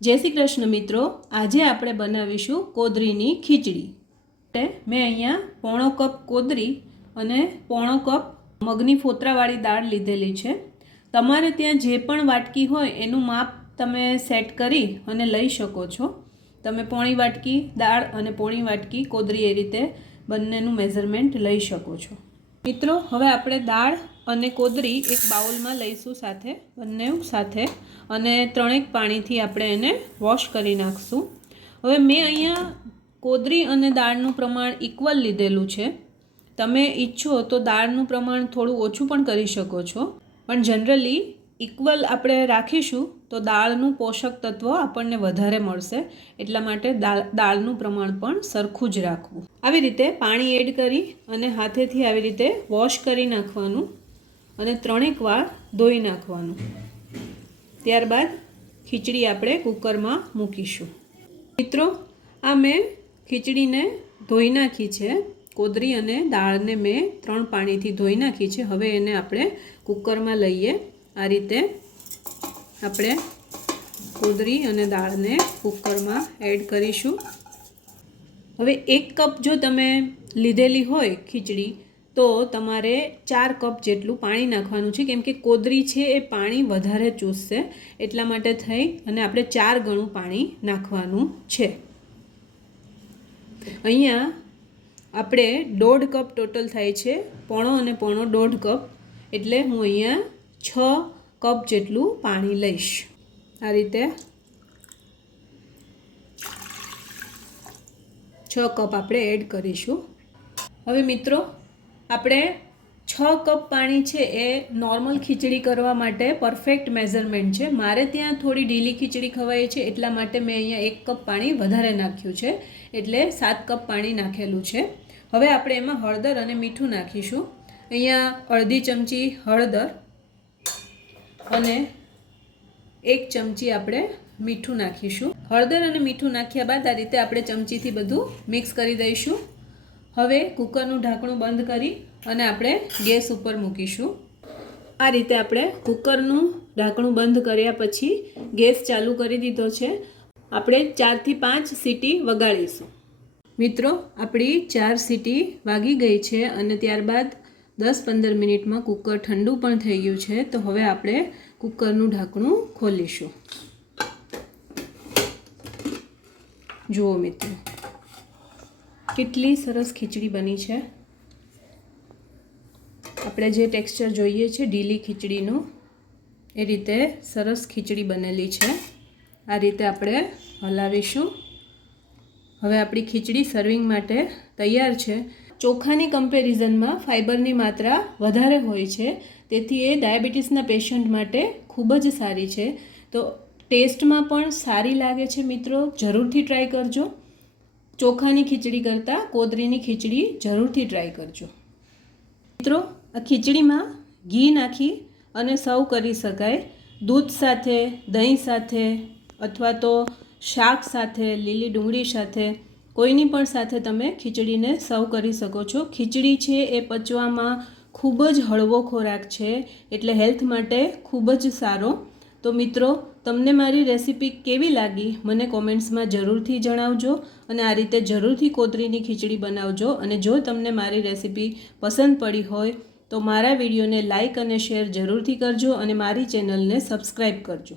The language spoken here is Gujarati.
जय श्री कृष्ण मित्रों, आज આપણે બનાવીશું કોદરીની ખીચડી। मैं અહીંયા પોણો કપ કોદરી અને પોણો કપ મગની ફોતરાવાળી દાળ લીધેલી છે। તમારે ત્યાં જે પણ વાટકી હોય એનું માપ તમે સેટ કરી અને લઈ શકો છો। તમે પોણી વાટકી દાળ અને પોણી વાટકી કોદરી એ રીતે બંનેનું મેઝરમેન્ટ લઈ શકો છો। મિત્રો, હવે આપણે દાળ અને કોદરી એક બાઉલમાં લઈશું સાથે, બંને સાથે, અને 3 પાણીથી આપણે એને વોશ કરી નાખશું। હવે મેં અહીંયા કોદરી અને દાળનું પ્રમાણ ઇક્વલ લીધેલું છે। તમે ઈચ્છો તો દાળનું પ્રમાણ થોડું ઓછું પણ કરી શકો છો, પણ જનરલી ઇક્વલ આપણે રાખીશું તો દાળનું પોષક તત્વ આપણને વધારે મળશે, એટલા માટે દાળનું પ્રમાણ પણ સરખું જ રાખવું। આવી રીતે પાણી એડ કરી અને હાથેથી આવી રીતે વોશ કરી નાખવાનું અને 3 વાર ધોઈ નાખવાનું। ત્યારબાદ ખીચડી આપણે કુકરમાં મૂકીશું। મિત્રો, આ મેં ખીચડીને ધોઈ નાખી છે। કોદરી અને દાળને મેં 3 પાણીથી ધોઈ નાખી છે। હવે એને આપણે કુકરમાં લઈએ। આ રીતે આપણે કોદરી અને દાળને કુકરમાં એડ કરીશું। હવે 1 કપ જો તમે લીધેલી હોય ખીચડી તો તમારે 4 કપ જેટલું પાણી નાખવાનું છે, કેમ કે કોદરી છે એ પાણી વધારે ચૂસશે, એટલા માટે થઈ અને આપણે 4 ગણું પાણી નાખવાનું છે। અહીંયા આપણે 1.5 કપ ટોટલ થાય છે, પોણો અને પોણો 1.5 કપ, એટલે હું અહીંયા 6 કપ જેટલું પાણી લઈશ। આ રીતે 6 કપ આપણે એડ કરીશું। હવે મિત્રો, આપણે 6 કપ પાણી છે એ નોર્મલ ખીચડી કરવા માટે પરફેક્ટ મેઝરમેન્ટ છે। મારે ત્યાં થોડી ઢીલી ખીચડી ખવાય છે, એટલા માટે મેં અહીંયા 1 કપ પાણી વધારે નાખ્યું છે, એટલે 7 કપ પાણી નાખેલું છે। હવે આપણે એમાં હળદર અને મીઠું નાખીશું। અહીંયા અડધી ચમચી હળદર અને 1 ચમચી આપણે મીઠું નાખીશું। હળદર અને મીઠું નાખ્યા બાદ આ રીતે આપણે ચમચીથી બધું મિક્સ કરી દઈશું। હવે કુકરનું ઢાંકણું બંધ કરી અને આપણે ગેસ ઉપર મૂકીશું। આ રીતે આપણે કુકરનું ઢાંકણું બંધ કર્યા પછી ગેસ ચાલુ કરી દીધો છે। આપણે 4 થી 5 સીટી વગાડીશું। મિત્રો, આપણી 4 સીટી વાગી ગઈ છે અને ત્યારબાદ 10-15 મિનિટમાં કુકર ઠંડુ પણ થઈ ગયું છે। તો હવે આપણે કુકરનું ઢાંકણું ખોલીશું। જુઓ મિત્રો, કેટલી સરસ ખીચડી બની છે। આપણે જે ટેક્સચર જોઈએ છે ઢીલી ખીચડીનું, એ રીતે સરસ ખીચડી બનેલી છે। આ રીતે આપણે હલાવીશું। હવે આપણી ખીચડી સર્વિંગ માટે તૈયાર છે। ચોખાની કમ્પેરિઝનમાં ફાઇબરની માત્રા વધારે હોય છે, તેથી એ ડાયાબિટીસના પેશન્ટ માટે ખૂબ જ સારી છે। તો ટેસ્ટમાં પણ સારી લાગે છે। મિત્રો, જરૂરથી ટ્રાય કરજો। ચોખાની ખીચડી કરતાં કોદરીની ખીચડી જરૂરથી ટ્રાય કરજો। મિત્રો, આ ખીચડીમાં ઘી નાખી અને સર્વ કરી શકાય, દૂધ સાથે, દહીં સાથે, અથવા તો શાક સાથે, લીલી ડુંગળી સાથે, કોઈની પણ સાથે તમે ખીચડીને સર્વ કરી શકો છો। ખીચડી છે એ પચવામાં ખૂબ જ હળવો ખોરાક છે, એટલે હેલ્થ માટે ખૂબ જ સારો। તો મિત્રો, તમને મારી રેસીપી કેવી લાગી મને કોમેન્ટ્સમાં જરૂરથી જણાવજો, અને આ રીતે જરૂરથી કોદરીની ખીચડી બનાવજો। અને જો તમને મારી રેસીપી પસંદ પડી હોય તો મારા વિડીયોને લાઇક અને શેર જરૂરથી કરજો, અને મારી ચેનલને સબસ્ક્રાઈબ કરજો।